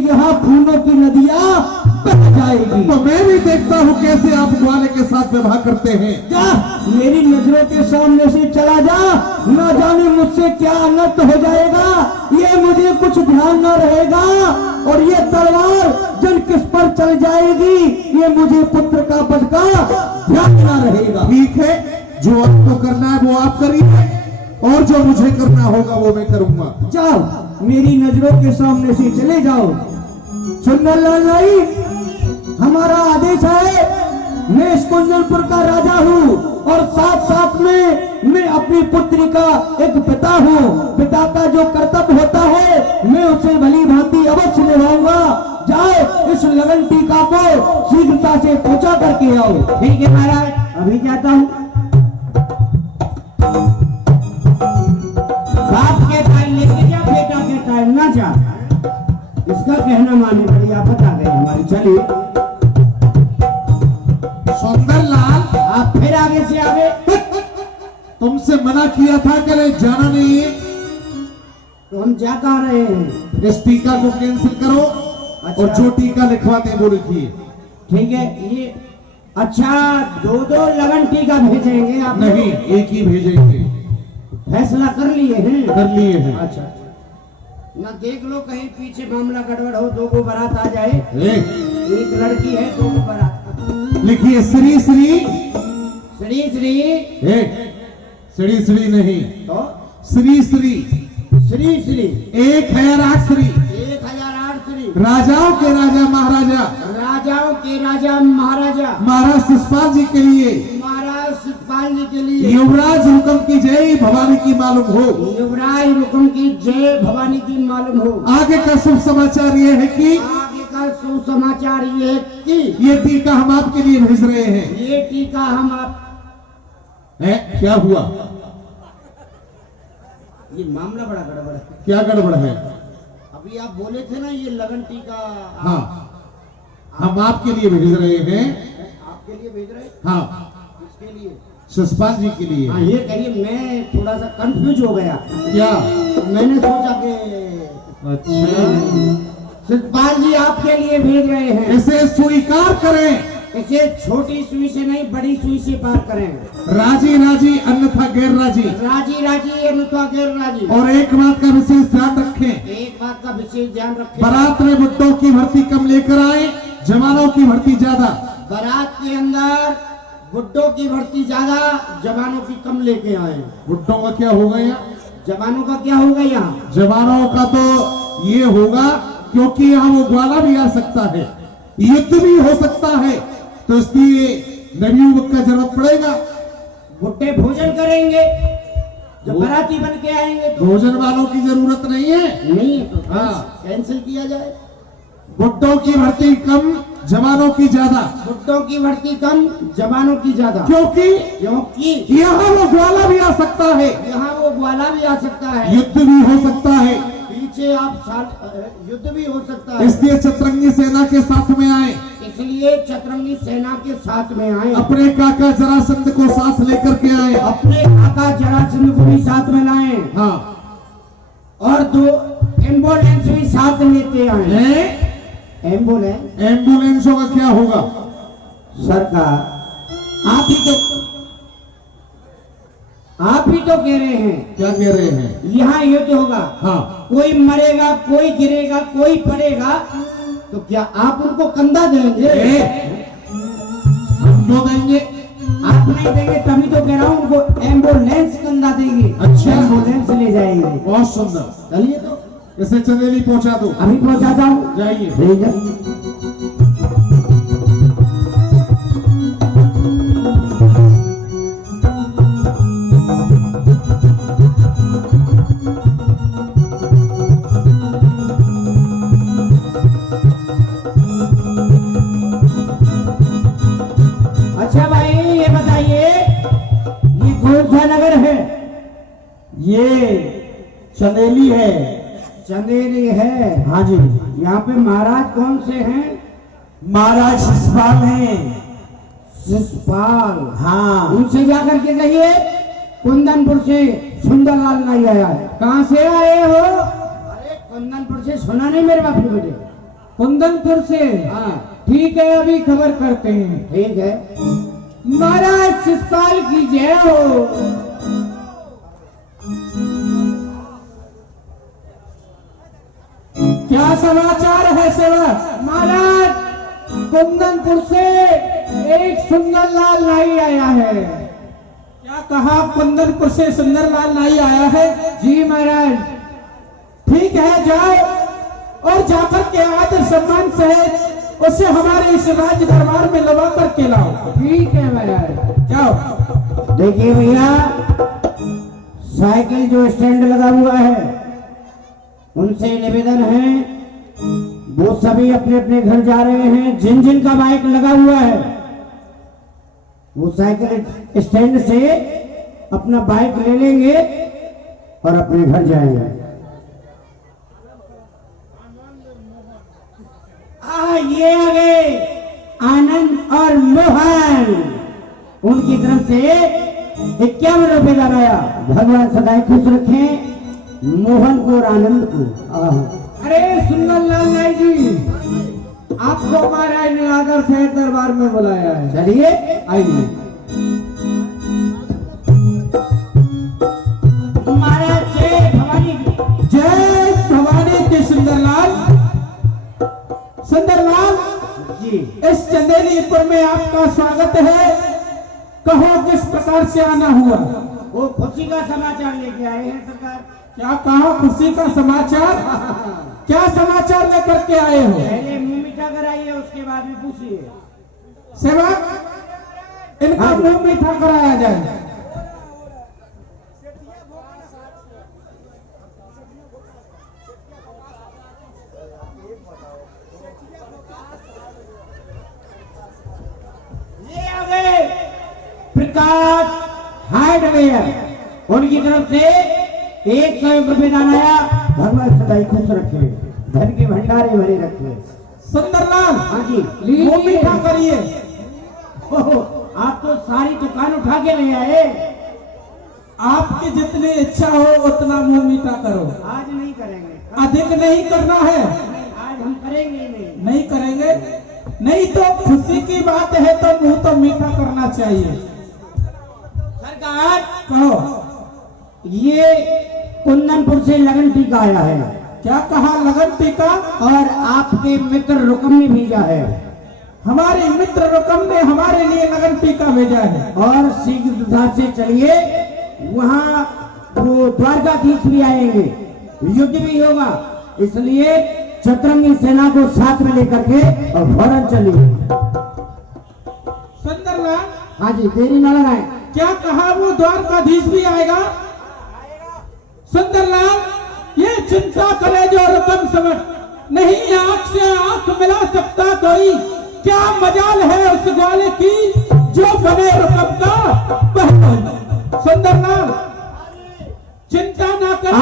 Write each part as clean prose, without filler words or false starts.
यहाँ फूलों की नदियाँ बह जाएगी। तो मैं भी देखता हूँ कैसे आप ग्वाले के साथ व्यवहार करते हैं। जा, मेरी नजरों के सामने से चला जा, ना जाने मुझसे क्या अनर्थ हो जाएगा, ये मुझे कुछ ध्यान न रहेगा, और ये तलवार जन किस पर चल जाएगी, ये मुझे पुत्र का पद का ध्यान न रहेगा। ठीक है, जो आपको करना है वो आप करिए, और जो मुझे करना होगा वो मैं करूंगा। जाओ, मेरी नजरों के सामने से चले जाओ। सुंदरलाल भाई, हमारा आदेश है, मैं इस कुंदनपुर का राजा हूँ, और साथ साथ में मैं अपनी पुत्री का एक पिता हूँ। पिता का जो कर्तव्य होता है मैं उसे भली भांति अवश्य निभाऊंगा। जाओ, इस लगन टीका को शीघ्रता से पहुंचा करके आओ। ठीक है महाराज, अभी जाता हूँ। बाप के टाइम लेके जा, बेटा के टाइम ना जा, इसका कहना माने बड़ी आफत आ गई हमारी। चलिए सुंदरलाल, आप फिर आगे से आगे। तुमसे मना किया था कि जाना नहीं है, तो हम जा कहाँ रहे हैं? इस टीका को कैंसिल करो। अच्छा। और जो टीका लिखवाते हैं वो लिखिए। ठीक है, ये अच्छा, दो लगन टीका भेजेंगे आप? नहीं, एक ही भेजेंगे। फैसला कर लिए हैं? कर लिए हैं। अच्छा, ना देख लो कहीं पीछे मामला गड़बड़ हो, दो को बारात आ जाए। एक लड़की है, दो को बारात। लिखिए श्री श्री। श्री श्री। श्री श्री नहीं, तो श्री श्री। श्री श्री 1008 श्री। 1008 श्री। राजाओं के राजा महाराजा, राजाओं के राजा महाराजा, महाराज शिषपाल जी के लिए, महाराज शिषपाल जी के लिए, युवराज हुक्म की जय भवानी की मालूम हो। युवराज हुक्म की जय भवानी की मालूम हो। आगे का शुभ समाचार ये है कि आगे का शुभ समाचार ये है कि ये टीका हम आपके लिए भेज रहे हैं। ये टीका हम आप। है, क्या हुआ? ये मामला बड़ा गड़बड़ है। क्या गड़बड़ है? अभी आप बोले थे ना ये लगन टीका। हाँ, हम आपके लिए भेज रहे हैं। आपके लिए भेज रहे हैं? हाँ, किसके लिए? शिषपाल जी के लिए। हाँ, ये कहिए, मैं थोड़ा सा कंफ्यूज हो गया। क्या? मैंने सोचा कि अच्छा, शिषपाल जी आपके लिए भेज रहे हैं। इसे स्वीकार करें। इसे छोटी सुई से नहीं, बड़ी सुई से पार करें। राजी राजी अन्यथा गैर राजी। राजी राजी अनुता गैर राजी। और एक बात का विशेष ध्यान रखें, एक बात का विशेष ध्यान रखें, बारात में बुड्ढों की भर्ती कम लेकर आए, जवानों की भर्ती ज्यादा। बारात के अंदर बुड्ढों की भर्ती ज्यादा, जवानों की कम लेके आए। बुड्ढों का क्या होगा यहाँ? जवानों का क्या होगा यहाँ? जवानों का तो ये होगा, क्योंकि यहाँ वो ग्वाला भी आ सकता है, युद्ध भी हो सकता है, तो इसलिए नबियों का जरूरत पड़ेगा। बुड्ढे भोजन करेंगे, जब बाराती बन के आएंगे तो। भोजन वालों की जरूरत नहीं है। नहीं है तो हाँ। कैंसिल किया जाए। बुड्ढों की भर्ती कम, जवानों की ज्यादा। बुड्ढों की भर्ती कम, जवानों की ज्यादा। क्योंकि यहाँ वो ग्वाला भी आ सकता है, यहाँ वो ग्वाला भी आ सकता है, युद्ध भी हो सकता है, पीछे युद्ध भी हो सकता है। इसलिए चतरंगी सेना के साथ में आए। इसलिए चतरंगी सेना के साथ में आए। अपने काका जरासंध को साथ लेकर के आए। अपने काका जरासंध को भी साथ में लाए। हाँ, और 2 एम्बुलेंस भी साथ लेते आए। एम्बुलेंसों का क्या होगा? सरकार, आप ही तो कह रहे हैं। क्या कह रहे हैं? यहाँ युद्ध होगा। हाँ, कोई मरेगा, कोई गिरेगा, कोई पड़ेगा, तो क्या आप उनको कंधा देंगे? हम तो देंगे। आप नहीं देंगे, तभी तो कह रहा हूँ, उनको एम्बुलेंस कंधा देंगे। अच्छा। एम्बुलेंस ले जाएंगे। बहुत सुंदर। चलिए, तो इसे चंदेली पहुंचा दो। अभी पहुंचाता हूँ। जाइए। ठीक है। अच्छा भाई, ये बताइए, ये गोरखा नगर है, ये चंदेली है। चंदेली है। हाँ जी, यहाँ पे महाराज कौन से हैं? महाराज शिषपाल हैं। शिषपाल। हाँ, उनसे जाकर के कहिए कुंदनपुर से सुंदरलाल नहीं आया है। कहाँ से आए हो? अरे कुंदनपुर से सुना नहीं मेरे बाप के बेटे। कुंदनपुर से। हाँ ठीक है, अभी खबर करते हैं। ठीक है। महाराज शिषपाल की जय हो। क्या समाचार है सेवक? महाराज कुंदनपुर से एक सुंदरलाल नाई आया है। क्या कहा? कुंदनपुर से सुंदरलाल नाई आया है? जी महाराज। ठीक है, जाओ और जाकर के आदर सम्मान सहित उसे हमारे इस राज्य दरबार में लगा करके लाओ। ठीक है महाराज, जाओ। देखिए भैया, साइकिल जो स्टैंड लगा हुआ है उनसे निवेदन है, वो सभी अपने अपने घर जा रहे हैं। जिन जिन का बाइक लगा हुआ है वो साइकिल स्टैंड से अपना बाइक ले लेंगे और अपने घर जाएंगे। ये आ गए आनंद और मोहन। उनकी तरफ से 51 रुपए लगाया। भगवान सदाई खुश रखें मोहन को और आनंद को। अरे सुंदरलाल नाई जी, आपको महाराज ने आदर से दरबार में बुलाया है। चलिए आइए। महाराज जय भवानी। जय भवानी के सुंदरलाल। सुंदरलाल जी, इस चंदेरीपुर में आपका स्वागत है। कहो किस प्रकार से आना हुआ? वो खुशी का समाचार लेके आए हैं सरकार। क्या कहा? खुशी का समाचार? क्या समाचार लेकर के आए हो? पहले मुंह मीठा कराइए, उसके बाद में पूछिए। सेवक, इनका मुंह मीठा कराया जाए। ये आ गए प्रकाश हार्डवेयर। उनकी तरफ से 100 रुपए दान आया। भगवान सदाई खुश रखे, धन के भंडारे भरे रखे। सुंदरलाल, हाँ जी, मुंह मीठा करिए। ओहो, आप तो सारी दुकान उठा के ले आए। आपकी जितनी इच्छा हो उतना मुंह मीठा करो। आज नहीं करेंगे, अधिक नहीं करना है। आज हम करेंगे ही नहीं। नहीं करेंगे? नहीं तो खुशी की बात है तो मुंह तो मीठा करना चाहिए। सरकार, कहो। ये कुंदनपुर से लगन टीका आया है। क्या कहा? लगन टीका? और आपके मित्र रुकम ने भेजा है। हमारे मित्र रुकम ने हमारे लिए लगन टीका भेजा है। और शीघ्रता से चलिए, वहाँ वो द्वारकाधीश भी आएंगे, युद्ध भी होगा, इसलिए चतुरंगी सेना को साथ में लेकर के और फौरन चलिए। सुंदरलाल, हाँ जी, देरी न लगाए। क्या कहा? वो द्वारकाधीश भी आएगा? सुंदरलाल, ये चिंता करे जो रुकम समझ नहीं, आंख से आंख मिला सकता कोई। क्या मजाल है उस ग्वाले की जो बने रुकम का वह। सुंदरलाल, चिंता ना कर।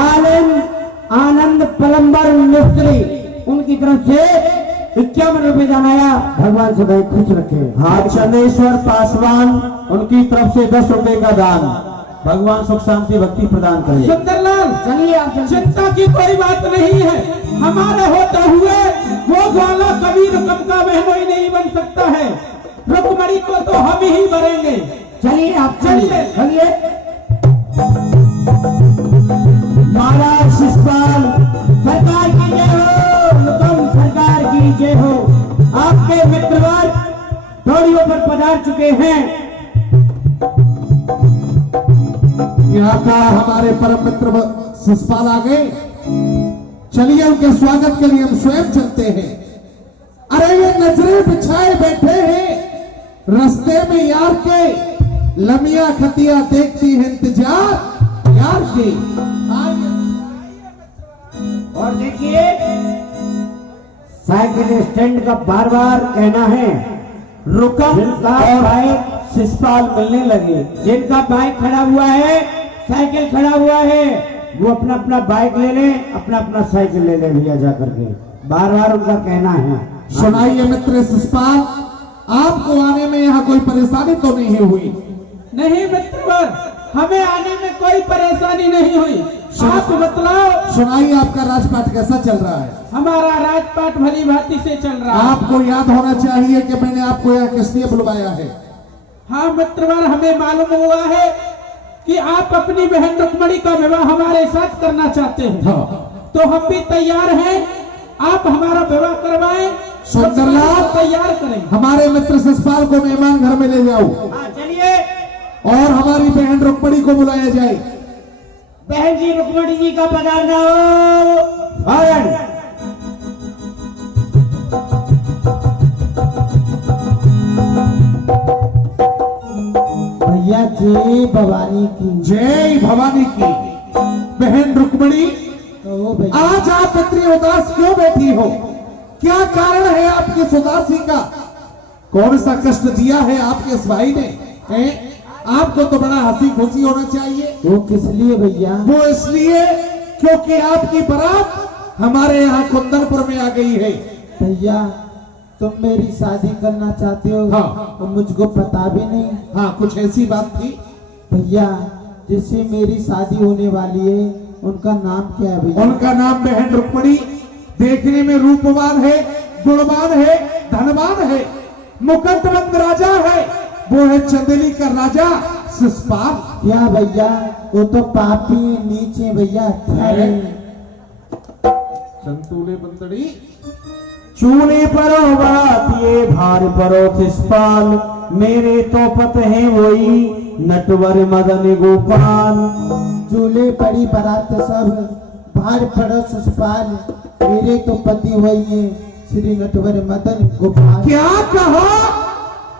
आनंद प्लम्बर मिस्त्री, उनकी तरफ से 51 रुपए दान आया। भगवान सदैव खुश रखे। हाँ, चंदेश्वर पासवान, उनकी तरफ से 10 रुपए का दान। भगवान सुख शांति भक्ति प्रदान करे। सुंदरलाल, चलिए आप चिंता की कोई बात नहीं है। हमारे होते हुए वो ग्वाला कभी रुकम का बहनोई नहीं बन सकता है। रुकमणी को तो हम ही भरेंगे। चलिए आप चलिए। चलिए। महाराज शिषपाल सरकार की जय हो, रुकम सरकार की जय हो। आपके मित्रवर डोरियों पर पधार चुके हैं। यहाँ का हमारे परम मित्र शिषपाल आ गए। चलिए उनके स्वागत के लिए हम स्वयं चलते हैं। अरे ये नजरें बिछाए बैठे हैं रास्ते में यार के, लमिया खतिया देखती है इंतजार यार के। और देखिए, साइकिल स्टैंड का बार बार कहना है, रुकम जिनका और बाइक शिषपाल मिलने लगे। जिनका बाइक खड़ा हुआ है, साइकिल खड़ा हुआ है, वो अपना अपना बाइक ले लें, अपना अपना साइकिल ले लें भैया जाकर के। बार बार उनका कहना है। सुनाइए मित्र शिषपाल, आपको आने में यहाँ कोई परेशानी तो नहीं हुई? नहीं मित्रवर, हमें आने में कोई परेशानी नहीं हुई। आप बतलाओ, सुनाइए आपका राजपाट कैसा चल रहा है? हमारा राजपाट भली भांति से चल रहा है। आपको याद होना चाहिए कि मैंने आपको यहाँ किस लिए बुलवाया है। हाँ मित्रवर, हमें मालूम हुआ है कि आप अपनी बहन रुक्मणी का विवाह हमारे साथ करना चाहते हैं। हाँ। तो हम भी तैयार हैं, आप हमारा विवाह करवाएं, सुंदरलाल तैयार करें। हमारे मित्र शिषपाल को मेहमान घर में ले जाओ चलिए, और हमारी बहन रुक्मणी को बुलाया जाए। बहन जी रुक्मणी जी का पधारना हो। भैया जय भवानी की। जय भवानी की। बहन रुक्मणी, ओ भैया, आज आप इतनी उदास क्यों बैठी हो? क्या कारण है आपकी इस उदासी का? कौन सा कष्ट दिया है आपके इस भाई ने? हैं? आपको तो बड़ा हंसी खुशी होना चाहिए। वो किस लिए भैया? वो इसलिए क्योंकि आपकी बारात हमारे यहाँ कुंदनपुर में आ गई है। भैया तुम मेरी शादी करना चाहते हो? हाँ। तो मुझको पता भी नहीं। हाँ, कुछ ऐसी बात थी। भैया जिससे मेरी शादी होने वाली है उनका नाम क्या है भैया? उनका नाम बहन रुक्मणी, देखने में रूपवान है, गुणवान है, धनवान है, मुकुटबंद राजा है। वो है चंदेली का राजा शिषपाल। क्या भैया? वो तो पापी नीचे भैया। संतूले बंदड़ी, चूल्हे परो बात ये भार परो शिषपाल, मेरे तो पत है वही नटवर मदन गोपाल। चूल्हे पड़ी बारात सब, भार पड़ो शिषपाल, मेरे तो पति वही है श्री नटवर मदन गोपाल। क्या कहा?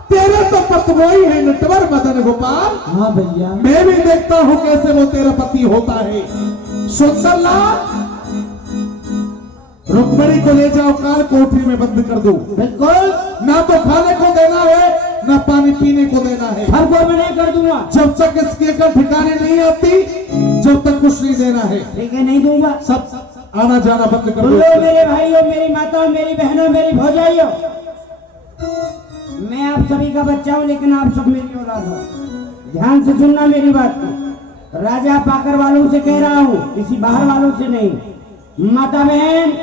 तेरे तो पति वही है नटवर मदन गोपाल? हाँ भैया। मैं भी देखता हूँ कैसे वो तेरा पति होता है। सुंदरलाल, रुक्मणी को ले जाओ, काल कोठरी में बंद कर दो। बिल्कुल। ना तो खाने को देना है, ना पानी पीने को देना है। हर को मैं नहीं कर दूंगा। जब तक इसके का ठिकाने नहीं आती, जब तक कुछ नहीं देना है। ठीक है, नहीं दूंगा। सब आना जाना बंद कर सुन लो दो। मेरे भाइयों, मेरी माताओं, मेरी बहनों, मेरी भौजाइयों, मैं आप सभी का बच्चा हूँ, लेकिन आप सब मेरी औलाद हो। ध्यान से सुनना मेरी बात को। राजा पाकर वालों से कह रहा हूँ, किसी बाहर वालों से नहीं। माता बहन,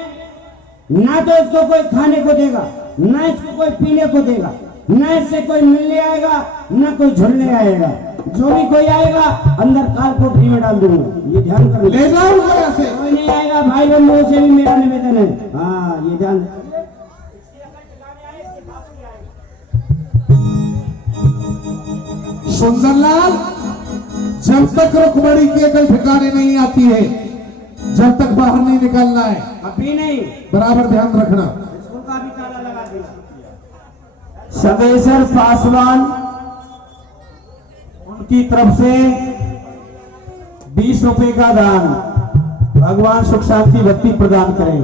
ना तो इसको कोई खाने को देगा, ना इसको कोई पीने को देगा, ना इससे कोई मिलने आएगा, ना कोई झुलने आएगा। जो भी कोई आएगा अंदर काल कोठरी में डाल दूंगा, ये ध्यान कर ले जाओ गया से। कोई नहीं आएगा। भाई बंधुओं से भी मेरा निवेदन है। हाँ, ये ध्यान। सुंदरलाल, जब तक रुक्मणी के कल ठिकाने नहीं आती है, जब तक बाहर नहीं निकलना है। अभी नहीं, बराबर ध्यान रखना। स्कूल का भी ताला लगा देना। सगेसर पासवान, उनकी तरफ से 20 रुपए का दान भगवान सुख शांति भक्ति प्रदान करें।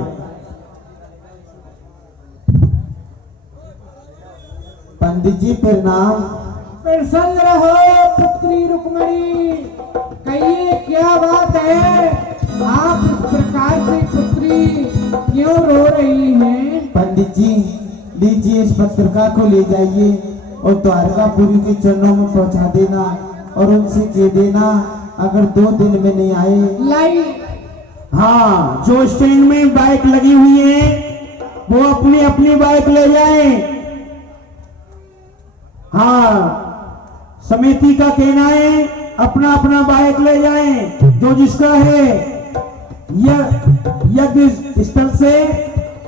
पंडित जी प्रणाम। प्रसन्न रहो पुत्री रुक्मणी। कहिए क्या बात है? आप इस प्रकार से पुत्री क्यों रो रही हैं? पंडित जी लीजिए, इस पत्रिका को ले जाइए और द्वारकापुरी के चरणों में पहुंचा देना और उनसे कह देना अगर 2 दिन में नहीं आए। लाई। हाँ, जो स्टैंड में बाइक लगी हुई है वो अपनी अपनी बाइक ले जाएं। हाँ, समिति का कहना है अपना अपना बाइक ले जाएं। जो जिसका है यज्ञ स्थल से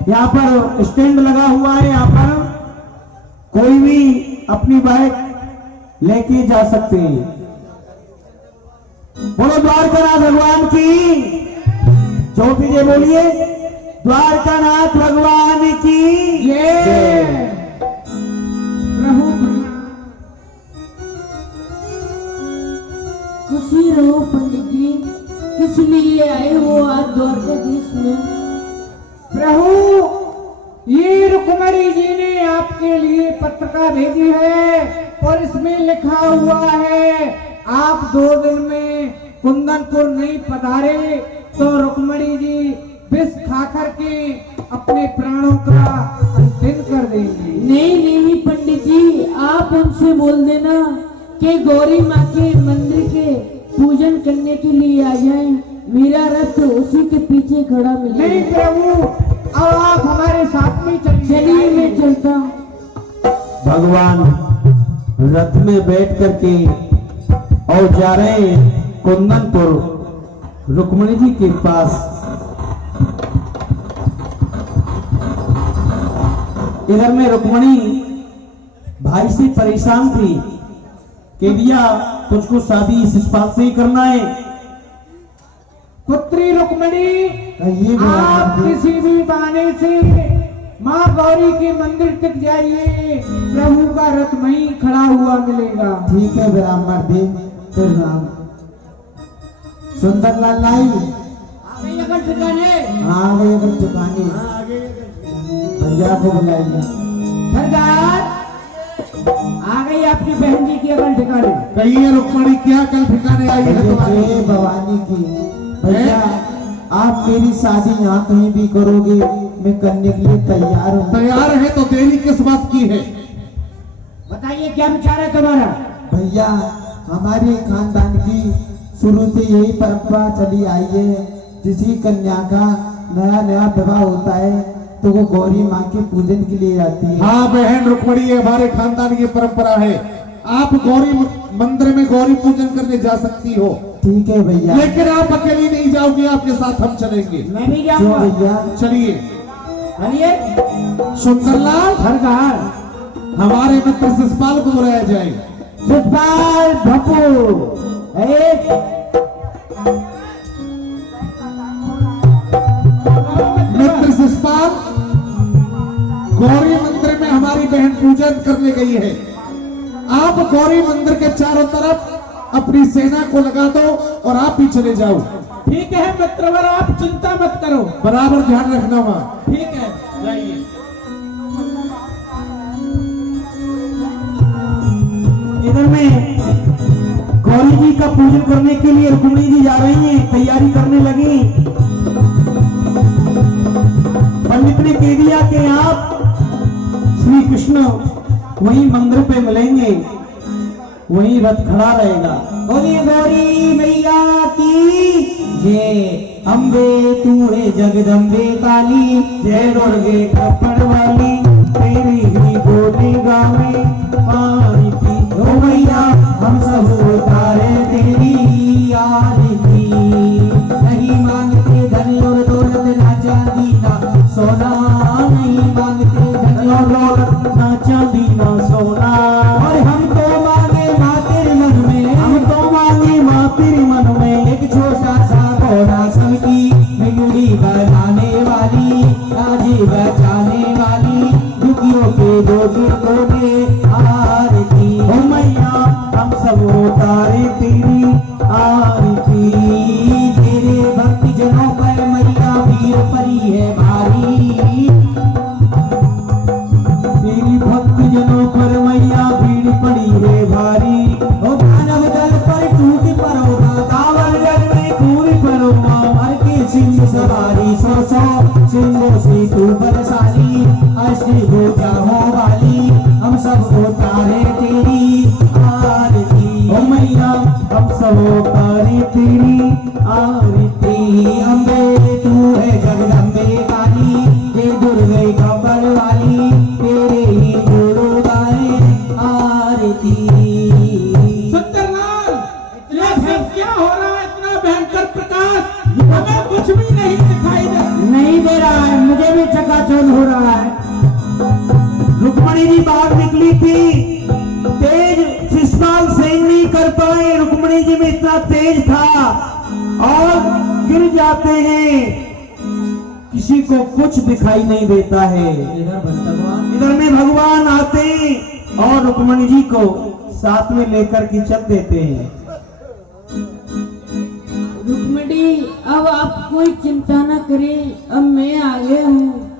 यहाँ पर स्टैंड लगा हुआ है, यहाँ पर कोई भी अपनी बाइक लेके जा सकते हैं। बोलो द्वारकानाथ भगवान की। जो भी बोलिए, द्वारकानाथ भगवान की जय। प्रभु खुशी रहो पंडित जी। किस लिए आए हो आज द्वारकाधीश में? प्रभु, ये रुक्मणी जी ने आपके लिए पत्रिका भेजी है और इसमें लिखा हुआ है आप 2 दिन में कुंदनपुर नहीं पधारे तो रुक्मणी जी विष खा करके अपने प्राणों का अंतिम कर देंगे। नहीं पंडित जी, आप उनसे बोल देना कि गौरी माँ के मंदिर के खड़ा नहीं मिलेगा। प्रभु, अब आप हमारे साथ में चलिए मैं चलता हूँ। भगवान रथ में बैठ करके और जा रहे हैं कुंदनपुर रुक्मणी जी के पास। इधर में रुक्मणी भाई से परेशान थी कि भैया तुझको शादी इस शिषपाल से ही करना है। पुत्री रुक्मणी, कहिए आप भगवान जी। किसी भी बहाने से माँ गौरी के मंदिर तक जाइए, प्रभु का रथ वहीं खड़ा हुआ मिलेगा। ठीक है ब्राह्मण देव, फिर राम सुंदरलाल लाई आगे अगर ठिकाने आ गए अगर चुकाने भैया को बुलाइए। सरदार, आ गई आपकी बहन जी की अगल ठिकाने। कहिए रुक्मणी क्या कल ठिकाने आई है तुम्हारी? भवानी की भैया, आप मेरी शादी यहाँ कहीं भी करोगे, मैं करने के लिए तैयार हूँ। तैयार है तो देरी किस बात की है? बताइए क्या विचार है तुम्हारा? भैया, हमारे खानदान की शुरू से यही परंपरा चली आई है, जिसी कन्या का नया नया विवाह होता है तो वो गौरी माँ के पूजन के लिए जाती है। हाँ बहन रुक्मणी, ये हमारे खानदान की परंपरा है। आप गौरी मंदिर में गौरी पूजन करने जा सकती हो, ठीक है भैया। लेकिन आप अकेली नहीं जाओगे, आपके साथ हम चलेंगे। मैं भी क्यों जाऊंगा। भैया? चलिए। चलिए सुंदरलाल, सरदार, हमारे मित्र शिषपाल को बुलाया जाए। शिषपाल भपू, मित्र शिषपाल, गौरी मंदिर में हमारी बहन पूजन करने गई है। आप गौरी मंदिर के चारों तरफ अपनी सेना को लगा दो और आप भी चले जाओ। ठीक है मित्रवर, आप चिंता मत करो। बराबर ध्यान रखना वहाँ। ठीक है, जाइए। इधर में गौरी जी का पूजन करने के लिए रुक्मणी जी जा रही हैं, तैयारी करने लगी। पंडित ने कह दिया कि आप श्री कृष्ण वहीं मंदिर पे मिलेंगे, वहीं रथ खड़ा रहेगा। बोलिए गौरी मैया की जय। अम्बे तू है जगदम्बे काली, जय दुर्गे कपड़ वाली, तेरी ही बोली गावे पानी की। ओ मैया हम सब उतारे तेरी आरती। नहीं मांगते धन और दौलत, ना चांदी ना सोना, नहीं मांगते धन और दौलत, ना चांदी ना सोना, और हम तो मांगे माँ तेरे मन में, हम तो मांगे माँ तेरे मन में एक छोटा सा घोड़ा सबकी बिगड़ी बजाने वाली, राजी बचाने वाली, दुखियों के दुखों में आरती। ओ मैया हम सब उतारे तेरी आरती। तेरे भक्ति जनों पर मैया भीड़ पड़ी है भारी, तेरी भक्ति जनों पर मैया भीड़ पड़ी है भारी। ओ मानव दल पर टूट पड़ोगा, कांवर जग में कूद परोगा, हर के सिंह सवारी, सौ सौ सिंहों से तू बरसाली, ऐसी भुजाओं वाली, हम सब उतारे तेरी आरती। ओ मैया हम सब उतारे तेरी आरती। अम्बे तू है जगदम्बे काली, हे दुर्गे कपड़ वाली, तेरे ही जोड़ो गाए आरती। सुंदरलाल, ये सब क्या हो रहा है? इतना भयंकर प्रकाश, हमें कुछ भी नहीं दिखाई दे। नहीं दे रहा है, मुझे भी चकाचौंध हो रहा है। रुक्मणी जी बाहर निकली थी, तेज शिषपाल सहन नहीं कर पाए, रुक्मणी जी में इतना तेज था और गिर जाते हैं। किसी को कुछ दिखाई नहीं देता है। इधर में भगवान आते हैं और रुक्मणी जी को साथ में लेकर के चल देते हैं। रुक्मिणी, अब आप कोई चिंता न करें, अब मैं आ गया हूँ।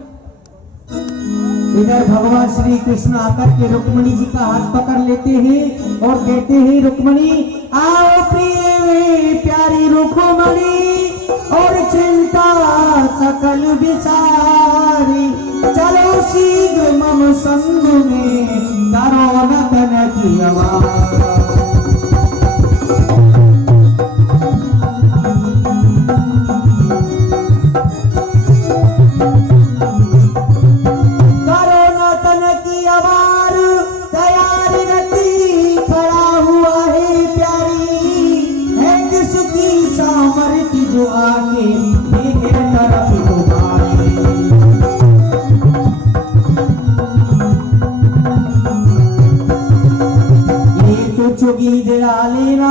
इधर भगवान श्री कृष्ण आकर के रुक्मणी जी का हाथ पकड़ लेते हैं और कहते हैं, रुक्मणी आओ प्रिय प्यारी रुक्मणी, और चिंता सकल विसारी, चलो शीघ्र मम संग में, करो न तन की आवाज।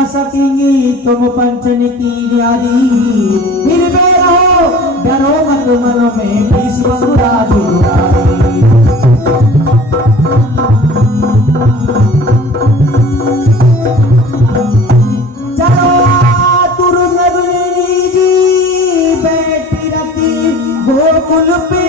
सकेंगी तुम पंचन की न्यारी। फिर बे रहो डरो मत मन में भीष्म मुरारी। चलो तुरंगनी जी बैठी रखी गोकुल पे।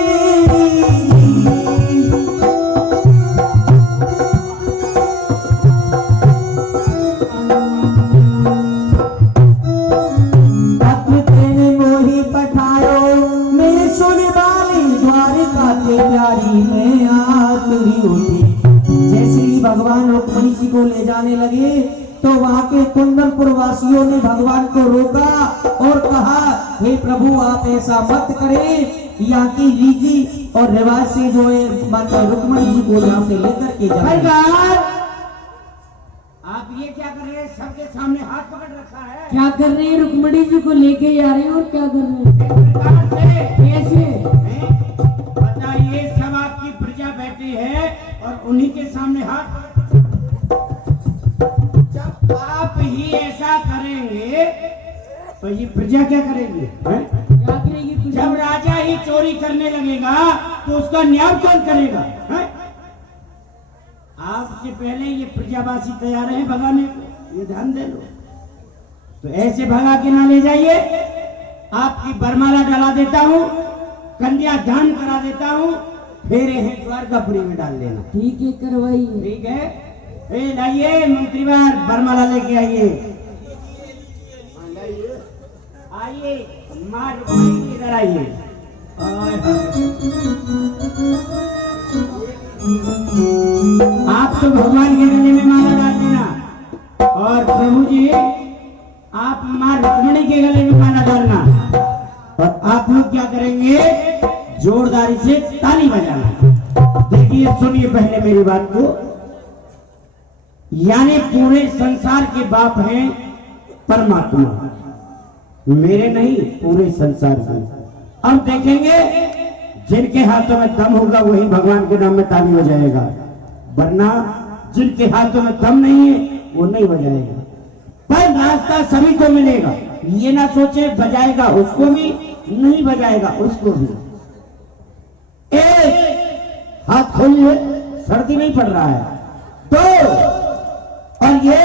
में आखिरी होती जैसे ही भगवान रुक्मिणी जी को ले जाने लगे तो वहां के कुंदनपुर वासियों ने भगवान को रोका और कहा, हे प्रभु आप ऐसा मत करें, यहाँ की रीति और रिवाज से जो है माता रुक्मिणी जी को यहाँ से लेकर के जाए। आप ये क्या कर रहे हैं? सबके सामने हाथ पकड़ रखा है। क्या कर रहे हैं? रुक्मिणी जी को लेके जा रहे हैं। और क्या कर रहे हैं? कैसे? बताइए, सब आपकी प्रजा बैठी है और उन्हीं के सामने हाथ। जब आप ही ऐसा करेंगे तो ये प्रजा क्या करेगी? क्या करेगी? जब राजा ही चोरी करने लगेगा तो उसका न्याय कौन करेगा? आपसे पहले ये प्रजावासी तैयार हैं भगाने को, ये ध्यान दे लो। तो ऐसे भगा के ना ले जाइए। आपकी बरमाला डला देता हूँ, कन्या दान करा देता हूँ, फेरे हैं द्वारकापुरी में डाल देना। ठीक है, करवाइए। ठीक है। लाइए मंत्रीवार बरमाला लेके आइए। आइए माँ रुक्मिणी इधर आइए। आप तो भगवान के गले में माला डाल देना और प्रभु जी आप माँ रुक्मिणी के गले में माला डालना। और आप लोग क्या करेंगे? जोरदारी से ताली बजाना। देखिए, सुनिए पहले मेरी बात को। यानी पूरे संसार के बाप हैं परमात्मा, मेरे नहीं, पूरे संसार के। अब देखेंगे जिनके हाथों में दम होगा वही भगवान के नाम में ताली बजाएगा, वरना जिनके हाथों में दम नहीं है वो नहीं बजाएगा। पर रास्ता सभी को मिलेगा, ये ना सोचे बजाएगा उसको भी, नहीं बजाएगा उसको भी। एक हाथ खोलिए, सर्दी नहीं पड़ रहा है। दो और ये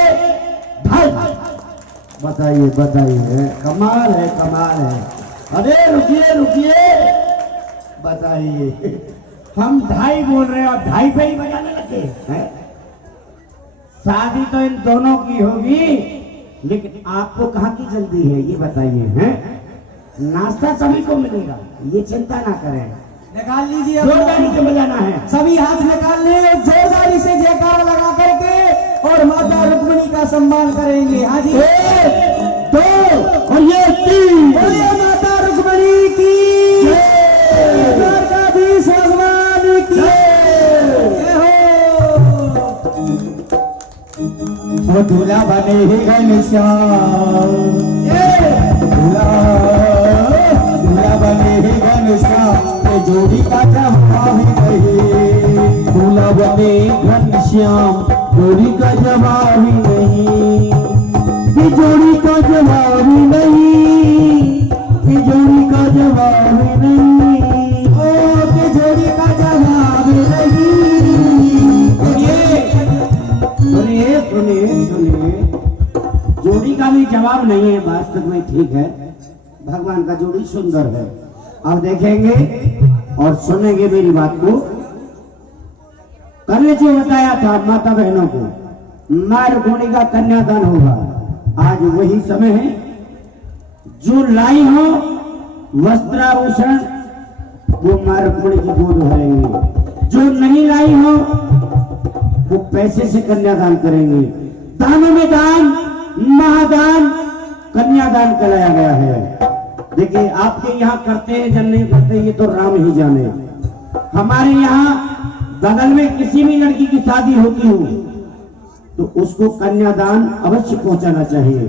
ढाई। बताइए बताइए, कमाल है कमाल है। अरे रुकिए रुकिए, बताइए, हम ढाई बोल रहे हैं और ढाई पे ही बजाने लगे हैं। शादी तो इन दोनों की होगी, लेकिन आपको कहाँ की जल्दी है ये बताइए? हैं, नाश्ता सभी को मिलेगा, ये चिंता ना करें। निकाल लीजिए, जोरदारी से बजाना है, सभी हाथ निकाल ले, जोरदारी से जयकार लगा करके और माता रुक्मिणी का सम्मान करेंगे। हाँ जी, 1 2 और ये 3। बोलिए माता रुक्मिणी की द्वारकाधीश भगवान की जय हो। वो दूल्हा बने ही घनश्याम, दूल्हा बने ही घनश्याम, जोड़ी का जवाब ही नहीं। दूल्हा बने घनश्याम, जोड़ी का जवाब ही नहीं। कि जोड़ी का जवाब ही नहीं, कि जोड़ी का जवाब ही नहीं। ओ कि जोड़ी का जवाब ही नहीं। सुनिए सुनिए सुनिए, जोड़ी का भी जवाब नहीं है वास्तव में। ठीक है, भगवान का जोड़ी सुंदर है। अब देखेंगे और सुनेंगे मेरी बात को। कल जो बताया था माता बहनों को, मां रुक्मिणी का कन्यादान होगा, आज वही समय है। जो लाई हो वस्त्राभूषण वो मां रुक्मिणी की गोद भरेंगे, जो नहीं लाई हो वो पैसे से कन्यादान करेंगे। दानों में दान, महादान कन्यादान कराया गया है। देखिए, आपके यहाँ करते हैं जन नहीं करते ये तो राम ही जाने। हमारे यहाँ बगल में किसी भी लड़की की शादी होती हो तो उसको कन्यादान अवश्य पहुंचाना चाहिए।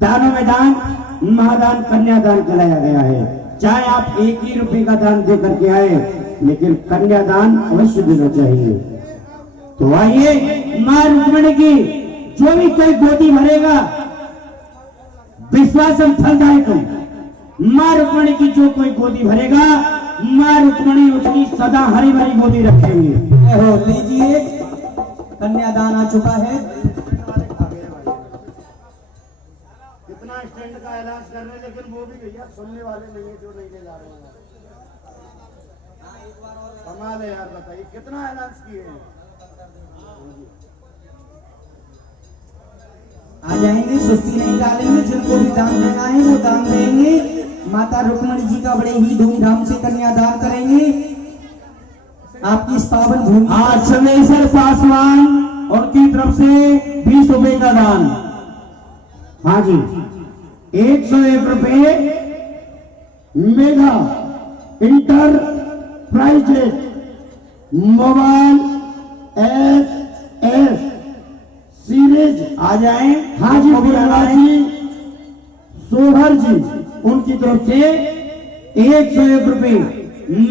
दानों में दान, महादान, कन्यादान कराया गया है। चाहे आप 1 ही रुपए का दान दे करके आए, लेकिन कन्यादान अवश्य देना चाहिए। तो आइए मां रुक्मिणी की जो भी कोई गोदी भरेगा विश्वासम फलदायक, मां रुक्मणी की जो कोई गोदी भरेगा मां रुक्मणी उसकी सदा हरी भरी गोदी रखेंगे। हो लीजिए, कन्यादान आ चुका है। कितना स्टैंड का ऐलान कर रहे हैं, लेकिन वो भी भैया सुनने वाले नहीं है जो नहीं ले जा रहे हैं। कमाल है यार, बताइए कितना ऐलान किए हैं। आ जाएंगे, सुस्ती नहीं डालेंगे, जिनको भी दान देना है वो दान देंगे। माता रुक्मणी जी का बड़े ही धूमधाम से कन्यादान करेंगे आपकी इस पावन भूमि। आज चंदेश्वर पासवान उनकी तरफ से 20 रुपए का दान। हाँ जी, 101 रुपए mega enterprises mobile SS series आ जाए हाजी जी सोहर जी उनकी तरफ से 101 रुपए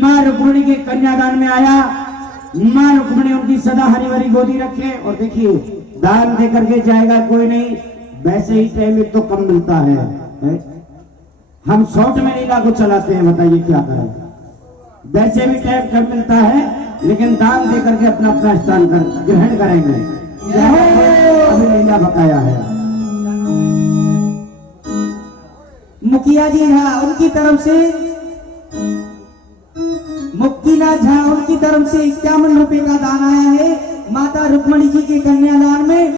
मां रुक्मणी के कन्यादान में आया। मां रुक्मणी उनकी सदा हरी भरी गोदी रखे। और देखिए दान दे करके जाएगा कोई नहीं, वैसे ही टाइम एक तो कम मिलता है। हम शॉर्ट में लीला को चलाते हैं, बताइए क्या करें। वैसे भी टाइम कम मिलता है, लेकिन दान दे करके अपना अपना स्थान ग्रहण करेंगे। अभी लीला बकाया है। मुखिया जी हाँ, उनकी तरफ से मुक्तिनाथ झा उनकी तरफ से 51 रुपए का दान आया है माता रुक्मणी जी के कन्यादान में।